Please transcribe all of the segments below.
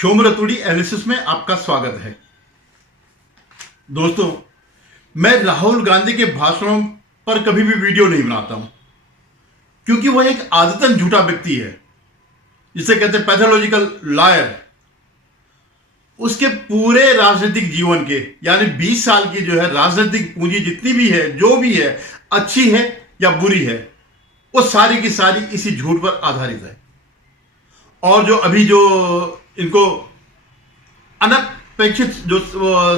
Shome Raturi analysis में आपका स्वागत है। दोस्तों, मैं राहुल गांधी के भाषणों पर कभी भी वीडियो नहीं बनाता हूं, क्योंकि वह एक आदतन झूठा व्यक्ति है, जिसे कहते हैं पैथोलॉजिकल लायर। उसके पूरे राजनीतिक जीवन के यानी 20 साल की जो है राजनीतिक पूंजी जितनी भी है, जो भी है, अच्छी है या बुरी है, वो सारी की सारी इसी झूठ पर आधारित है। और जो अभी जो इनको अनपेक्षित जो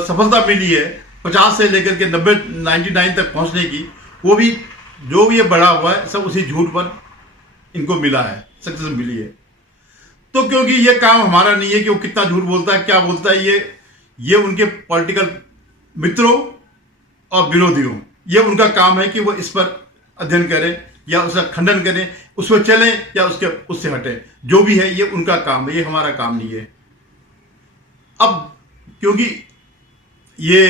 सफलता मिली है 50 से लेकर के 99 तक पहुंचने की, वो भी जो भी ये बढ़ा हुआ है सब उसी झूठ पर इनको मिला है, सक्सेस मिली है। तो क्योंकि ये काम हमारा नहीं है कि वो कितना झूठ बोलता है, क्या बोलता है, ये उनके पॉलिटिकल मित्रों और विरोधियों, ये उनका काम है कि वो इस पर अध्ययन करें या उसका खंडन करें, उस पर चलें या उससे हटें। जो भी है ये उनका काम है, ये हमारा काम नहीं है। अब क्योंकि ये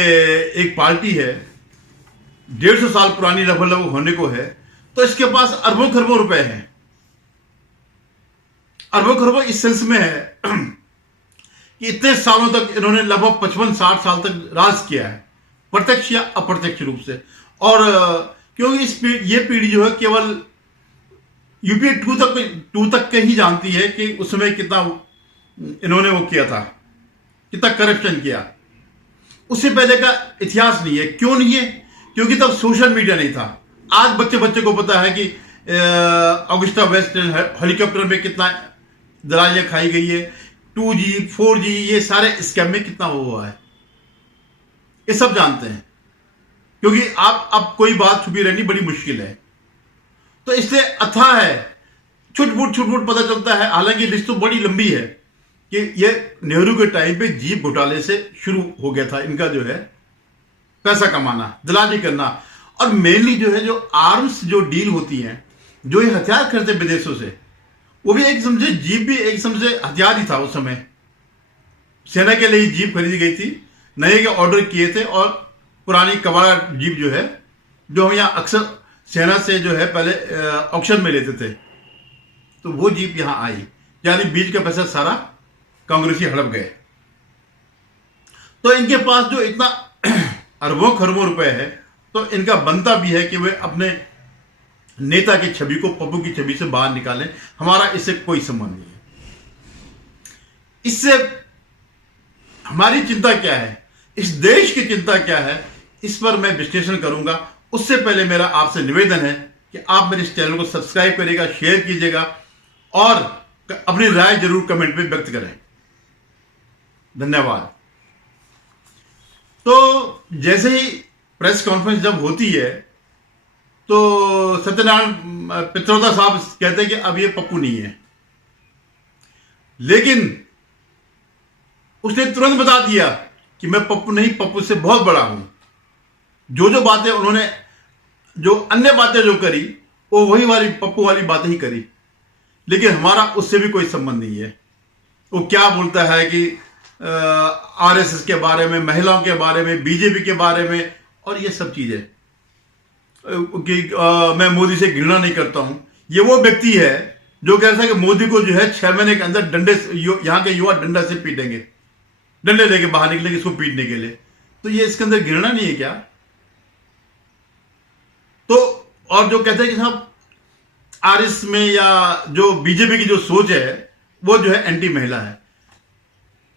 एक पार्टी है, 150 साल पुरानी लगभग होने को है, तो इसके पास अरबों खरबों रुपए हैं। अरबों खरबों इस सेंस में है कि इतने सालों तक इन्होंने लगभग 55-60 साल तक राज किया है, प्रत्यक्ष या अप्रत्यक्ष रूप से। और क्योंकि ये पीढ़ी जो है केवल यूपीए 2 तक के ही जानती है कि उस समय कितना इन्होंने वो किया था, कितना करप्शन किया। उससे पहले का इतिहास नहीं है। क्यों नहीं है? क्योंकि तब सोशल मीडिया नहीं था। आज बच्चे बच्चे को पता है कि ऑगस्टा वेस्ट हेलीकॉप्टर में कितना दलालियां खाई गई है, 2G 4G ये सारे स्कैम में कितना हुआ है, ये सब जानते हैं। क्योंकि आप अब कोई बात छुपी रहनी बड़ी मुश्किल है, तो इसलिए अथाह है, छुटपुट पता चलता है। हालांकि लिस्ट तो बड़ी लंबी है कि ये नेहरू के टाइम पे जीप घोटाले से शुरू हो गया था इनका जो है पैसा कमाना, दलाली करना। और मेनली जो है जो आर्म्स जो डील होती हैं, जो ये हथियार खरीदते विदेशों से, वो भी एक समझे जीप भी एक समझे हथियार ही था। उस समय सेना के लिए जीप खरीदी गई थी, नए के ऑर्डर किए थे। और पुरानी कबाड़ा जीप जो है, जो हम यहाँ अक्सर सेना से जो है पहले ऑक्शन में लेते थे, तो वो जीप यहाँ आई। यानी बीच का पैसा सारा कांग्रेसी हड़प गए। तो इनके पास जो इतना अरबों खरबों रुपए है, तो इनका बनता भी है कि वे अपने नेता की छवि को पप्पू की छवि से बाहर निकालें। हमारा इससे कोई संबंध नहीं है। इससे हमारी चिंता क्या है, इस देश की चिंता क्या है, इस पर मैं विश्लेषण करूंगा। उससे पहले मेरा आपसे निवेदन है कि आप मेरे इस चैनल को सब्सक्राइब करिएगा, शेयर कीजिएगा और अपनी राय जरूर कमेंट में व्यक्त करें। धन्यवाद। तो जैसे ही प्रेस कॉन्फ्रेंस जब होती है, तो सत्यनारायण पित्रोदा साहब कहते हैं कि अब ये पप्पू नहीं है, लेकिन उसने तुरंत बता दिया कि मैं पप्पू नहीं, पप्पू से बहुत बड़ा हूं। जो बातें उन्होंने, जो अन्य बातें जो करी, वो वही वाली पप्पू वाली बातें ही करी। लेकिन हमारा उससे भी कोई संबंध नहीं है। वो क्या बोलता है कि आरएसएस के बारे में, महिलाओं के बारे में, बीजेपी के बारे में और ये सब चीजें कि मैं मोदी से घृणा नहीं करता हूं। ये वो व्यक्ति है जो कहता है कि मोदी को जो है 6 महीने के अंदर डंडे से, यहां के युवा डंडा से पीटेंगे, डंडे लेके बाहर निकलेंगे इसको पीटने के लिए। तो ये इसके अंदर घृणा नहीं है क्या? तो और जो कहते हैं कि साहब आरएस में या जो बीजेपी की जो सोच है वो जो है एंटी महिला है।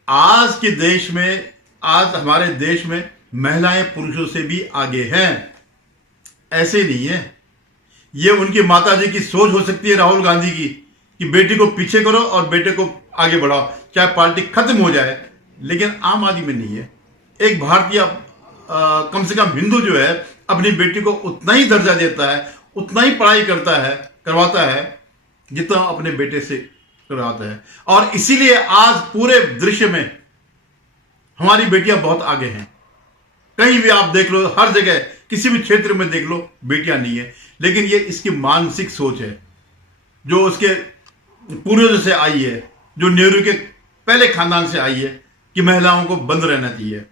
आज के देश में, आज हमारे देश में महिलाएं पुरुषों से भी आगे हैं, ऐसे नहीं है। ये उनकी माताजी की सोच हो सकती है राहुल गांधी की कि बेटी को पीछे करो और बेटे को आगे बढ़ाओ, चाहे पार्टी खत्म हो जाए, लेकिन आम आदमी में नहीं है। एक भारतीय कम से कम हिंदू जो है अपनी बेटी को उतना ही दर्जा देता है, उतना ही पढ़ाई करवाता है जितना अपने बेटे से करवाता है। और इसीलिए आज पूरे दृश्य में हमारी बेटियां बहुत आगे हैं। कहीं भी आप देख लो, हर जगह किसी भी क्षेत्र में देख लो, बेटियां नहीं है। लेकिन ये इसकी मानसिक सोच है जो उसके पूर्वजों से आई है, जो नेहरू के पहले खानदान से आई है कि महिलाओं को बंद रहना चाहिए।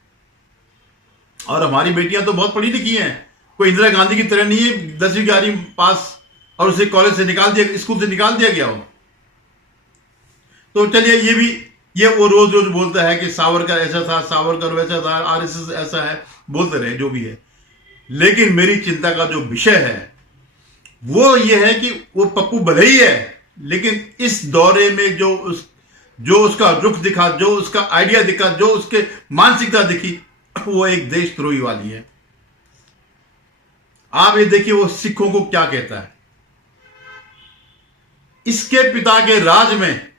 और हमारी बेटियां तो बहुत पढ़ी लिखी हैं, कोई इंदिरा गांधी की तरह नहीं है 10वीं 11वीं पास और उसे कॉलेज से निकाल दिया, स्कूल से निकाल दिया गया हो। तो चलिए ये भी ये वो रोज रोज बोलता है कि सावरकर ऐसा था, सावरकर वैसा था, आरएसएस ऐसा है, बोलते रहे जो भी है। लेकिन मेरी चिंता का जो विषय है वो ये है कि वो पप्पू भले ही है, लेकिन इस दौरे में जो उसका रुख दिखा, जो उसका आइडिया दिखा, जो उसके मानसिकता दिखी, वो एक देशद्रोही वाली है। आप ये देखिए वो सिखों को क्या कहता है। इसके पिता के राज में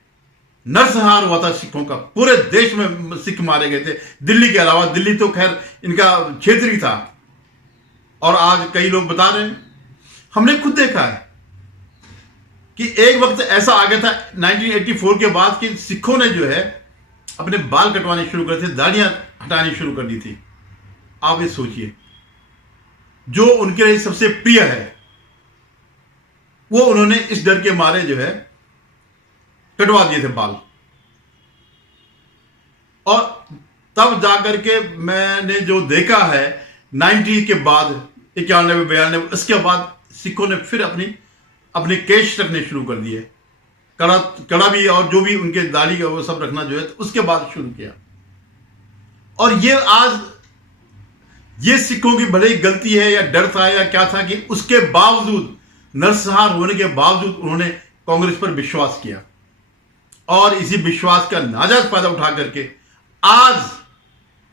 नरसंहार हुआ था सिखों का, पूरे देश में सिख मारे गए थे, दिल्ली के अलावा। दिल्ली तो खैर इनका क्षेत्र ही था। और आज कई लोग बता रहे हैं, हमने खुद देखा है कि एक वक्त ऐसा आ गया था 1984 के बाद कि सिखों ने जो है अपने बाल कटवाने शुरू कर थे, दाढ़ियां हटानी शुरू कर दी थी। आप ये सोचिए, जो उनके लिए सबसे प्रिय है वो उन्होंने इस डर के मारे जो है कटवा दिए थे बाल। और तब जाकर के मैंने जो देखा है 90 के बाद, 91 92, उसके बाद सिखों ने फिर अपने केश रखने शुरू कर दिए, कड़ा भी, और जो भी उनके दाढ़ी का वो सब रखना जो है तो उसके बाद शुरू किया। और ये आज ये सिखों की भले ही गलती है या डर था या क्या था कि उसके बावजूद, नरसंहार होने के बावजूद उन्होंने कांग्रेस पर विश्वास किया, और इसी विश्वास का नाजायज फायदा उठा करके आज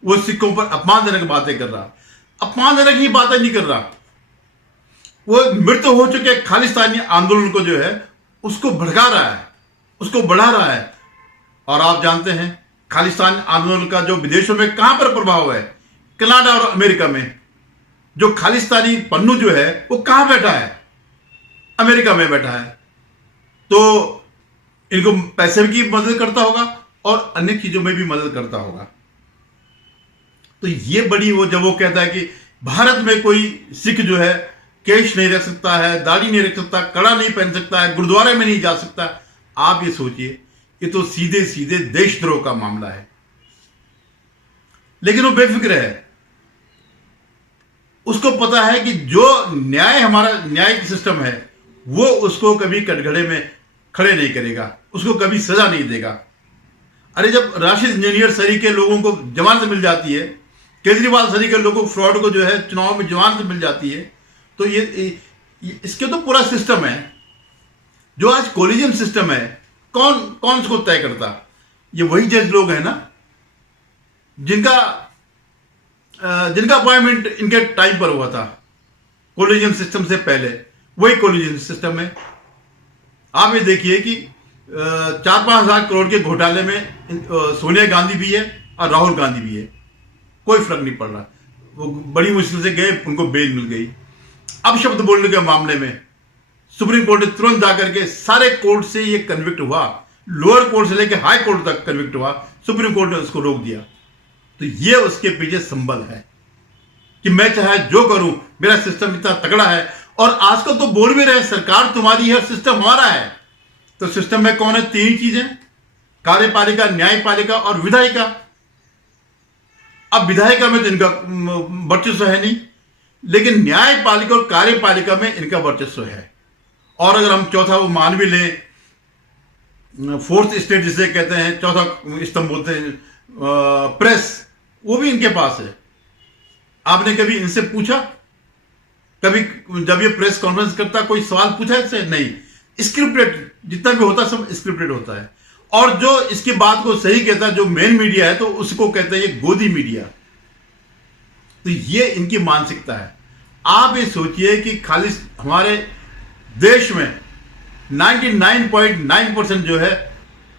वो सिखों पर अपमानजनक बातें कर रहा। अपमानजनक ही बातें नहीं कर रहा, वो मृत हो चुके खालिस्तानी आंदोलन को जो है उसको भड़का रहा है, उसको बढ़ा रहा है। और आप जानते हैं खालिस्तान आंदोलन का जो विदेशों में कहां पर प्रभाव है, कनाडा और अमेरिका में। जो खालिस्तानी पन्नू जो है वो कहां बैठा है, अमेरिका में बैठा है। तो इनको पैसे की मदद करता होगा और अन्य चीजों में भी मदद करता होगा। तो ये बड़ी वो जब वो कहता है कि भारत में कोई सिख जो है केश नहीं रख सकता है, दाढ़ी नहीं रख सकता, कड़ा नहीं पहन सकता है, गुरुद्वारे में नहीं जा सकता। आप ये सोचिए, ये तो सीधे सीधे देशद्रोह का मामला है। लेकिन वो बेफिक्र है, उसको पता है कि जो न्याय, हमारा न्यायिक सिस्टम है, वो उसको कभी कटघरे में खड़े नहीं करेगा, उसको कभी सजा नहीं देगा। अरे जब राशिद इंजीनियर सरी के लोगों को जमानत मिल जाती है, केजरीवाल सरी के लोगों को फ्रॉड को जो है चुनाव में जमानत मिल जाती है, तो ये इसके तो पूरा सिस्टम है। जो आज कोलिजन सिस्टम है, कौन इसको तय करता? ये वही जज लोग हैं ना, जिनका अपॉइंटमेंट इनके टाइम पर हुआ था कोलिजन सिस्टम से पहले। वही कोलिजन सिस्टम है। आप ये देखिए कि 4-5 हजार करोड़ के घोटाले में सोनिया गांधी भी है और राहुल गांधी भी है, कोई फर्क नहीं पड़ रहा। वो बड़ी मुश्किल से गए, उनको बेल मिल गई। अब शब्द बोलने के मामले में सुप्रीम कोर्ट ने तुरंत जाकर के सारे कोर्ट से ये कन्विक्ट हुआ, लोअर कोर्ट से लेकर हाई कोर्ट तक कन्विक्ट हुआ, सुप्रीम कोर्ट ने उसको रोक दिया। तो ये उसके पीछे संबल है कि मैं चाहे जो करूं, मेरा सिस्टम इतना तगड़ा है। और आजकल तो बोल भी रहे, सरकार तुम्हारी है, सिस्टम हमारा है। तो सिस्टम में कौन है? 3 चीजें, कार्यपालिका, न्यायपालिका और विधायिका। अब विधायिका में तो इनका वर्चस्व है नहीं, लेकिन न्यायपालिका और कार्यपालिका में इनका वर्चस्व है। और अगर हम चौथा वो मान भी लें, 4th स्टेट जिसे कहते हैं, चौथा स्तंभ बोलते हैं, प्रेस, वो भी इनके पास है। आपने कभी इनसे पूछा? कभी जब ये प्रेस कॉन्फ्रेंस करता कोई सवाल पूछा इससे? नहीं। स्क्रिप्टेड जितना भी होता सब स्क्रिप्टेड होता है। और जो इसकी बात को सही कहता है, जो मेन मीडिया है, तो उसको कहते हैं ये गोदी मीडिया। तो ये इनकी मानसिकता है। आप ये सोचिए कि खाली हमारे देश में 99.9% जो है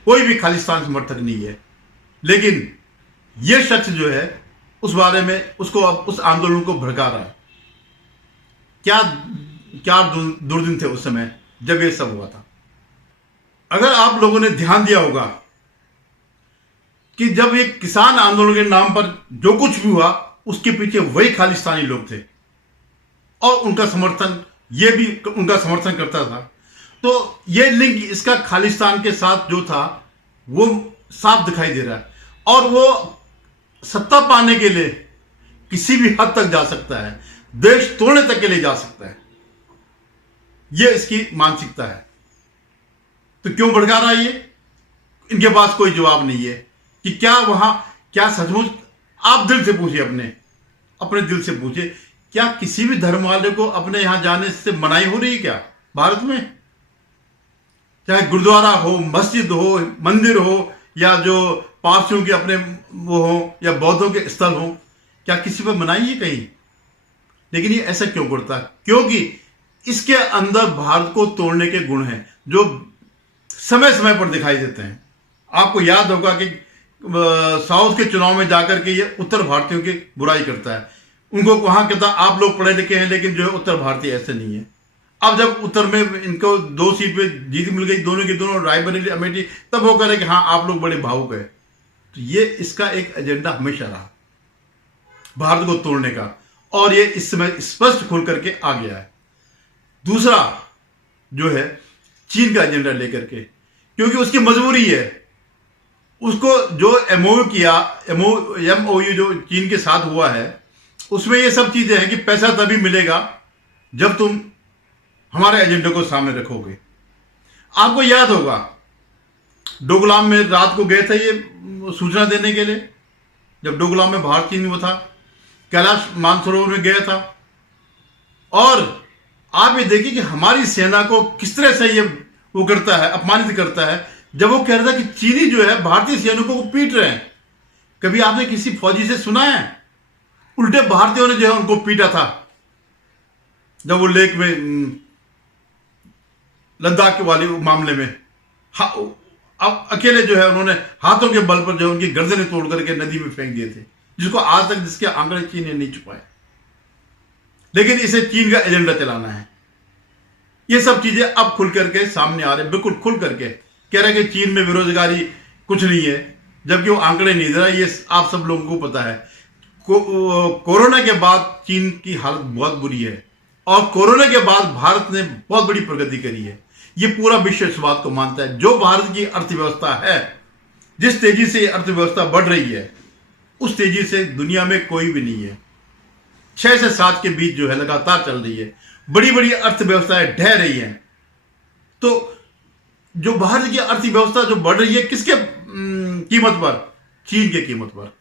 कोई भी खालिस्तान समर्थक नहीं है, लेकिन यह शख्स जो है उस बारे में उसको अब उस आंदोलन को भड़का रहा है। क्या दुर्दिन थे उस समय जब ये सब हुआ था। अगर आप लोगों ने ध्यान दिया होगा कि जब ये किसान आंदोलन के नाम पर जो कुछ भी हुआ, उसके पीछे वही खालिस्तानी लोग थे और उनका समर्थन, ये भी उनका समर्थन करता था। तो ये लिंक इसका खालिस्तान के साथ जो था वो साफ दिखाई दे रहा है। और वो सत्ता पाने के लिए किसी भी हद तक जा सकता है, देश तोड़ने तक के लिए जा सकता है। ये इसकी मानसिकता है। तो क्यों भड़का रहा है ये? इनके पास कोई जवाब नहीं है कि क्या वहां, क्या सचमुच, आप दिल से पूछिए, अपने अपने दिल से पूछिए, क्या किसी भी धर्म वाले को अपने यहां जाने से मनाही हो रही है क्या भारत में? चाहे गुरुद्वारा हो, मस्जिद हो, मंदिर हो, या जो पारसियों के अपने वो हो, या बौद्धों के स्थल हो, क्या किसी पर मनाही है कहीं? लेकिन ये ऐसा क्यों करता है? क्योंकि इसके अंदर भारत को तोड़ने के गुण हैं जो समय समय पर दिखाई देते हैं। आपको याद होगा कि साउथ के चुनाव में जाकर के ये उत्तर भारतीयों की बुराई करता है। उनको वहां कहता आप लोग पढ़े लिखे हैं, लेकिन जो है उत्तर भारतीय ऐसे नहीं है। अब जब उत्तर में इनको 2 सीट पे जीत मिल गई, दोनों की दोनों, रायबरेली, अमेठी, तब वो कह रहे कि हाँ आप लोग बड़े भावुक है। तो ये इसका एक एजेंडा हमेशा रहा भारत को तोड़ने का, और ये इस समय स्पष्ट खुल करके आ गया है। दूसरा जो है चीन का एजेंडा लेकर के, क्योंकि उसकी मजबूरी है। उसको जो एमओयू किया, एमओयू जो चीन के साथ हुआ है, उसमें ये सब चीजें हैं कि पैसा तभी मिलेगा जब तुम हमारे एजेंडे को सामने रखोगे। आपको याद होगा डोकलाम में रात को गए थे ये सूचना देने के लिए, जब डोकलाम में भारत चीन वो था, कैलाश मानसरोवर में गया था। और आप ये देखिए कि हमारी सेना को किस तरह से ये वो करता है, अपमानित करता है, जब वो कह रहा था कि चीनी जो है भारतीय सैनिकों को पीट रहे हैं। कभी आपने किसी फौजी से सुना है? उल्टे भारतीयों ने जो है उनको पीटा था, जब वो लेक में, लद्दाख के वाले मामले में। अब अकेले जो है उन्होंने हाथों के बल पर जो है उनकी गर्दनें तोड़ करके नदी में फेंक दिए थे, जिसको आज तक जिसके आंकड़े चीन ने नहीं छुपाए। लेकिन इसे चीन का एजेंडा चलाना है। ये सब चीजें अब खुल करके सामने आ रहे, बिल्कुल खुल करके कह रहे कि चीन में बेरोजगारी कुछ नहीं है, जबकि वो आंकड़े नहीं दे रहा। ये आप सब लोगों को पता है। कोरोना के बाद चीन की हालत बहुत बुरी है, और कोरोना के बाद भारत ने बहुत बड़ी प्रगति करी है। ये पूरा विश्व इस बात को मानता है। जो भारत की अर्थव्यवस्था है, जिस तेजी से अर्थव्यवस्था बढ़ रही है, उस तेजी से दुनिया में कोई भी नहीं है। 6 से 7 के बीच जो है लगातार चल रही है। बड़ी बड़ी अर्थव्यवस्थाएं ढह रही हैं। तो जो भारत की अर्थव्यवस्था जो बढ़ रही है, किसके कीमत पर? चीन के कीमत पर।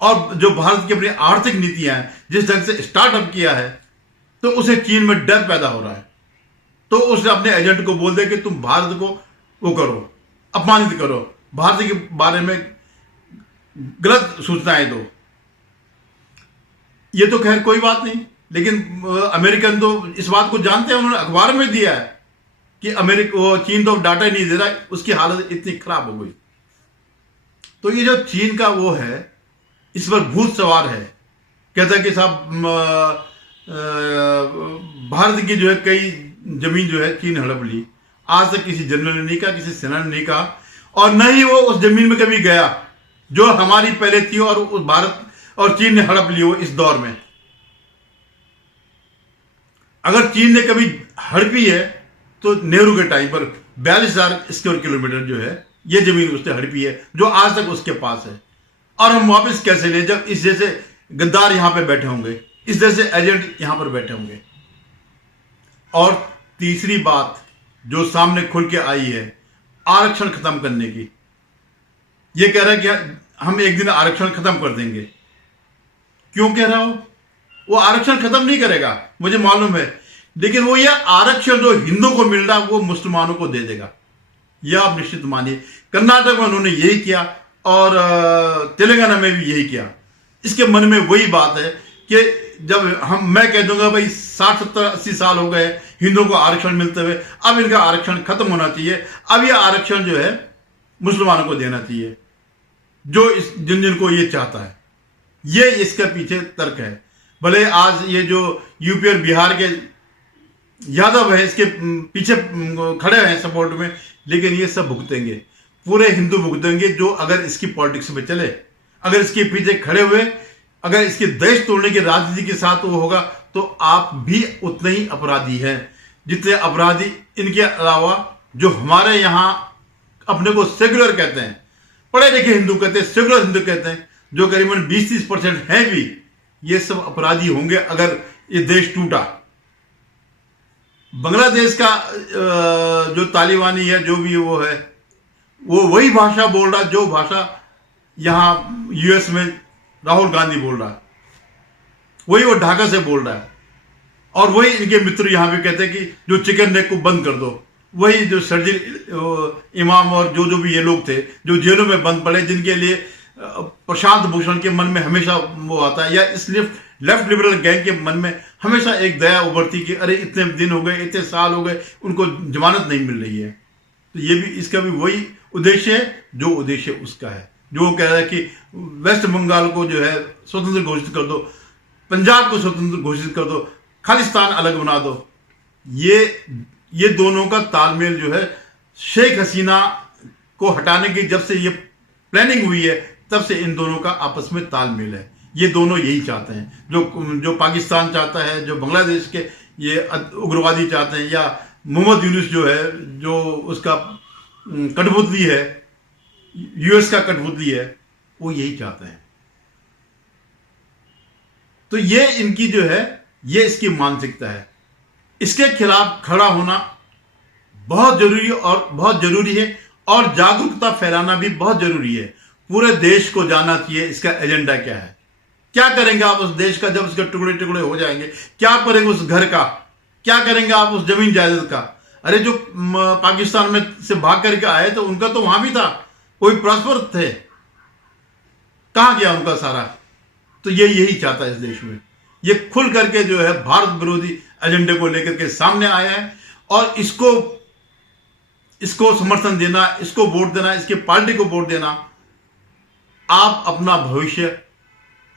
और जो भारत की अपनी आर्थिक नीतियां हैं, जिस ढंग से स्टार्टअप किया है, तो उसे चीन में डर पैदा हो रहा है। तो उसने अपने एजेंट को बोल दिया कि तुम भारत को वो करो, अपमानित करो, भारत के बारे में गलत सूचनाएं दो। ये तो खैर कोई बात नहीं, लेकिन अमेरिकन तो इस बात को जानते हैं, उन्होंने अखबार में दिया है कि चीन तो डाटा ही नहीं दे रहा, उसकी हालत इतनी खराब हो गई। तो ये जो चीन का वो है, इस पर भूत सवार है। कहता है कि साहब भारत की जो है कई जमीन जो है चीन हड़प ली। आज तक किसी जनरल ने नहीं कहा, किसी सेना ने नहीं कहा, और न ही वो उस जमीन में कभी गया जो हमारी पहले थी और उस भारत और चीन ने हड़प ली हो इस दौर में। अगर चीन ने कभी हड़पी है तो नेहरू के टाइम पर 42,000 स्क्वायर किलोमीटर जो है ये जमीन उसने हड़पी है, जो आज तक उसके पास है। और हम वापस कैसे ले, जब इस जैसे गद्दार यहां पे बैठे होंगे, इस जैसे एजेंट यहां पर बैठे होंगे। और तीसरी बात जो सामने खुल के आई है, आरक्षण खत्म करने की। ये कह रहा है कि हम एक दिन आरक्षण खत्म कर देंगे। क्यों कह रहा हो? वो आरक्षण खत्म नहीं करेगा, मुझे मालूम है, लेकिन वो ये आरक्षण जो हिंदुओं को मिल रहा है वो मुसलमानों को दे देगा। यह आप निश्चित मानिए। कर्नाटक में उन्होंने यही किया और तेलंगाना में भी यही किया। इसके मन में वही बात है कि जब मैं कह दूंगा भाई 60, 70, 80 साल हो गए हिंदुओं को आरक्षण मिलते हुए, अब इनका आरक्षण खत्म होना चाहिए, अब यह आरक्षण जो है मुसलमानों को देना चाहिए, जो जिन को ये चाहता है। ये इसके पीछे तर्क है। भले आज ये जो यूपी और बिहार के यादव है इसके पीछे खड़े हैं सपोर्ट में, लेकिन ये सब भुगतेंगे, पूरे हिंदू भुगतेंगे जो अगर इसकी पॉलिटिक्स में चले, अगर इसके पीछे खड़े हुए, अगर इसके देश तोड़ने की राजनीति के साथ वो होगा, तो आप भी उतने ही अपराधी हैं जितने अपराधी इनके अलावा जो हमारे यहां अपने को सेक्युलर कहते हैं, पढ़े लिखे हिंदू कहते हैं, सेक्युलर हिंदू कहते हैं, जो करीबन 20-30% हैं भी, ये सब अपराधी होंगे अगर ये देश टूटा। बांग्लादेश का जो तालिबानी है, जो भी वो है, वो वही भाषा बोल रहा जो भाषा यहाँ यूएस में राहुल गांधी बोल रहा है, वही वो ढाका से बोल रहा है। और वही इनके मित्र यहाँ भी कहते हैं कि जो चिकन नेक को बंद कर दो। वही जो सर्जिल इमाम और जो भी ये लोग थे जो जेलों में बंद पड़े, जिनके लिए प्रशांत भूषण के मन में हमेशा वो आता है, या इस लेफ्ट लिबरल गैंग के मन में हमेशा एक दया उभरती कि अरे इतने दिन हो गए, इतने साल हो गए, उनको जमानत नहीं मिल रही है। तो ये भी, इसका भी वही उद्देश्य है जो उद्देश्य उसका है, जो वो कह रहा है कि वेस्ट बंगाल को जो है स्वतंत्र घोषित कर दो, पंजाब को स्वतंत्र घोषित कर दो, खालिस्तान अलग बना दो। ये दोनों का तालमेल जो है शेख हसीना को हटाने की जब से ये प्लानिंग हुई है तब से इन दोनों का आपस में तालमेल है। ये दोनों यही चाहते हैं, जो पाकिस्तान चाहता है, जो बांग्लादेश के ये उग्रवादी चाहते हैं, या मोहम्मद यूनुस जो है, जो उसका कठपुतली है, यूएस का कठपुतली है, वो यही चाहते हैं। तो ये इनकी जो है, ये इसकी मानसिकता है। इसके खिलाफ खड़ा होना बहुत जरूरी है और जागरूकता फैलाना भी बहुत जरूरी है। पूरे देश को जानना चाहिए इसका एजेंडा क्या है। क्या करेंगे आप उस देश का जब उसके टुकड़े टुकड़े हो जाएंगे? क्या करेंगे उस घर का? क्या करेंगे आप उस जमीन जायदाद का? अरे जो पाकिस्तान में से भाग करके आए तो उनका तो वहां भी था, कोई प्रॉस्पर थे, कहां गया उनका सारा? तो ये यही चाहता है इस देश में। ये खुल करके जो है भारत विरोधी एजेंडे को लेकर के सामने आया है और इसको समर्थन देना, इसको वोट देना, इसके पार्टी को वोट देना, आप अपना भविष्य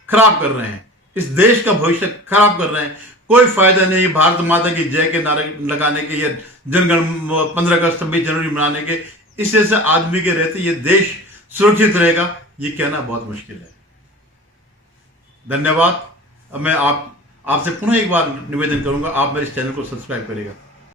खराब कर रहे हैं, इस देश का भविष्य खराब कर रहे हैं। कोई फायदा नहीं भारत माता की जय के नारे लगाने के या जनगण 15 अगस्त 26 जनवरी मनाने के। इस जैसे आदमी के रहते ये देश सुरक्षित रहेगा, ये कहना बहुत मुश्किल है। धन्यवाद। अब मैं आपसे पुनः एक बार निवेदन करूंगा, आप मेरे इस चैनल को सब्सक्राइब करेगा।